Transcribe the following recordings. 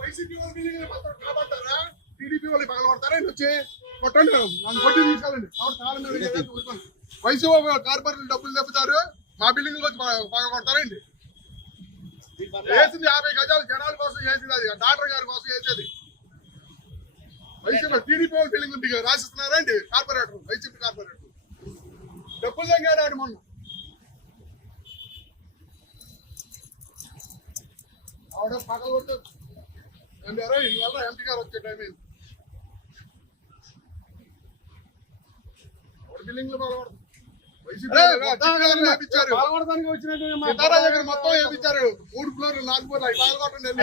YCP వాళ్ళు కాపాడతారా? TDP వాళ్ళు పగలబడతారా? వచ్చి కొట్టండి, నన్ను కొట్టి తీసుకెళ్ళండి. వైసీపీ కార్పొరేట్లు డబ్బులు తెప్పుతారు, మా బిల్డింగ్ వచ్చి పగలబడతారండి. వేసింది 50 గజాలు జనాల కోసం వేసింది, అది డాక్టర్ గారి కోసం వేసేది. వైసీపీ టీడీపీ వాళ్ళు బిల్డింగ్ రాసిస్తున్నారండి కార్పొరేటర్, వైసీపీ కార్పొరేటర్ డబ్బులు తెంగాడు మొన్న. ఆవిడ పగల కొట్టు ఇందువల్ల ఎంపీ గారు వచ్చే టైం అయింది. బిల్డింగ్ లో పగలబడతారు. మొత్తం వేపించారు 3 ఫ్లోర్లు 4 ఫ్లోర్లు అవి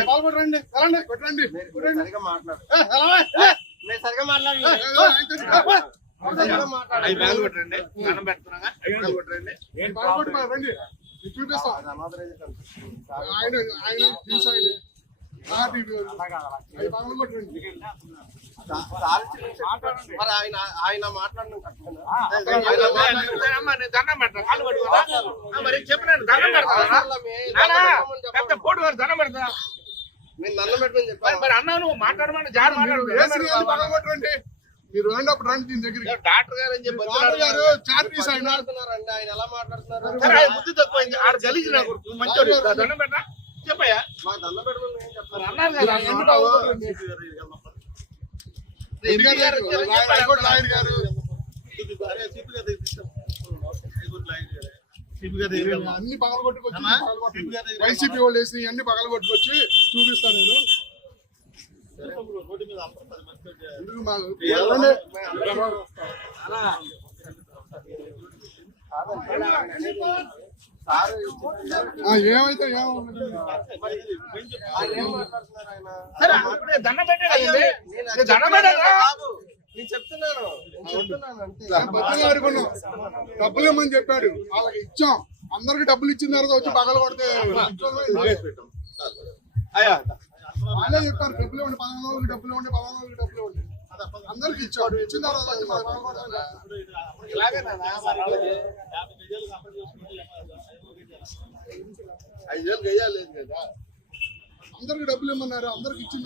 పాల్గొట్టండి. కొట్టండి చూపిస్తాం. ఆయన ఆయన మాట్లాడడం దండం పెడతా మీరు దండం పెట్టమని చెప్పారు. మరి అన్నా నువ్వు మాట్లాడమని జారి పగలగొట్టండి. మీరు రండి రండి దీని దగ్గర. డాక్టర్ గారు అని చెప్పి చార్టీస్ ఆయన ఆయన ఎలా మాట్లాడుతున్నారు? బుద్ధి తక్కువైంది. ఆడ గలీజ్ నాకు మంచోడు దండం పెట్టా చెప్పయ్యా. మాకు దండం పెట్టమని ఏం చెప్తారు? అన్నారు కదా అన్ని పగలగొట్టుకొచ్చి వైసీపీ వాళ్ళు వేసి అన్ని పగలగొట్టుకొచ్చి చూపిస్తాను నేను. ఏమైతే దండం పెట్టండి. నేను చెప్తున్నాను అనుకున్నాం. డబ్బులు ఇమ్మని చెప్పాడు, వాళ్ళకి ఇచ్చాం. అందరికి డబ్బులు ఇచ్చిన తర్వాత వచ్చి పగలు కొడితే వాళ్ళే చెప్పారు డబ్బులు ఇవ్వండి, 11 రోజులు డబ్బులు ఇవ్వండి, 11 రోజులు డబ్బులు ఇవ్వండి. అందరికి ఇచ్చాడు. ఇచ్చిన తర్వాత 5,000 గజాలు లేదు కదా, అందరికి డబ్బులు ఇమ్మన్నారు. అందరికి ఇచ్చిన